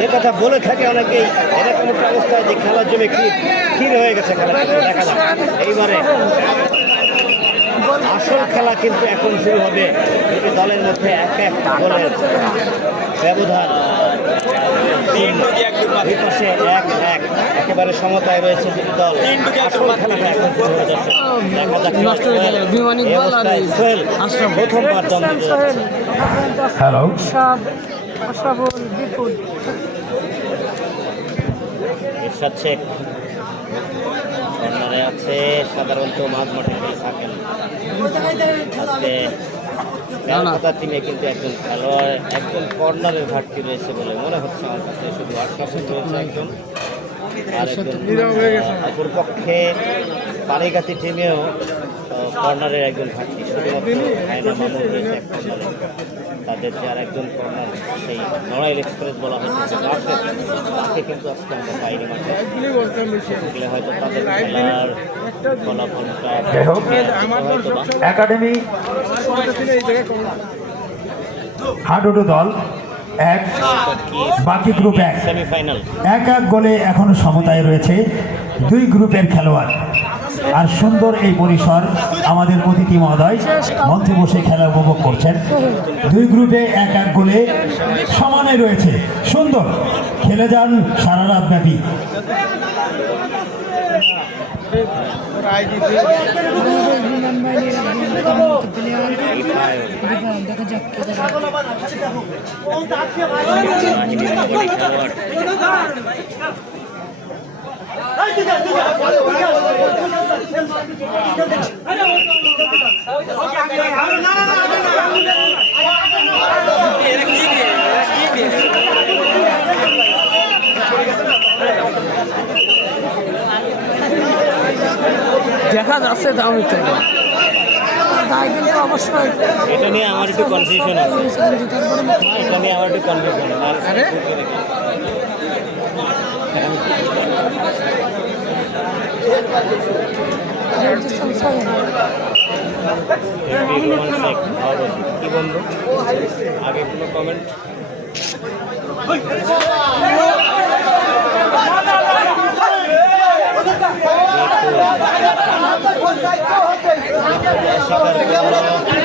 যে কথা বলে থাকে অনেকেই এরকম একটা অবস্থায় যে খেলার জন্য ক্ষীর ক্ষীর হয়ে গেছে খেলা দেখা যাক। এইবারে আসল খেলা কিন্তু এখন শুরু হবে দুটি দলের মধ্যে এক এক গোলের ব্যবধান। তিন দুই পাশে এক এক একেবারে সমতায় রয়েছে দুটি দল। আসল খেলাটা এখন শুরু হয়ে যাচ্ছে। দেখা। প্রথমবার দম হ্যালো। বিপুল। শেখ। কর্নারে আছে সাধারণত মাঝ মাঠে খেলে থাকেন। আজকে টিমে কিন্তু একজন খেলোয়াড় একজন কর্নারের ঘাটতি রয়েছে বলে মনে হচ্ছে আমার কাছে। শুধু আশরাফুল রয়েছে একজন আর একজন অপর পক্ষে পানিগাতি টিমেও কর্নারের একজন ঘাটতি। শুধুমাত্র হায়না মামুন রয়েছে এক কর্নারে। তাদের যে আর একজন কর্নার সেই নড়াইল এক্সপ্রেস বলা হচ্ছে রাশেদ তাকে কিন্তু আজকে আমরা পাইনি মাঠে থাকলে হয়তো তাদের খেলার ফলাফলটা। একাডেমি হাডুডু দল এক বাকি গ্রুপ এক। সেমিফাইনাল। এক এক গোলে এখনও সমতায় রয়েছে দুই গ্রুপের খেলোয়াড়। আর সুন্দর এই পরিসর আমাদের অতিথি মহোদয় মঞ্চে বসে খেলা উপভোগ করছেন। দুই গ্রুপে এক এক গোলে সমানে রয়েছে। সুন্দর। খেলে যান সারা রাত ব্যাপী। দেখা যাক কে দেখা যাচ্ছে দামি তো। তাই কিন্তু অবশ্যই। এটা নিয়ে আমার একটু কনফিউশন আছে। এটা নিয়ে আমার একটু কনফিউশন আর। কি বন্ধু আগে কোনো কমেন্ট দেখা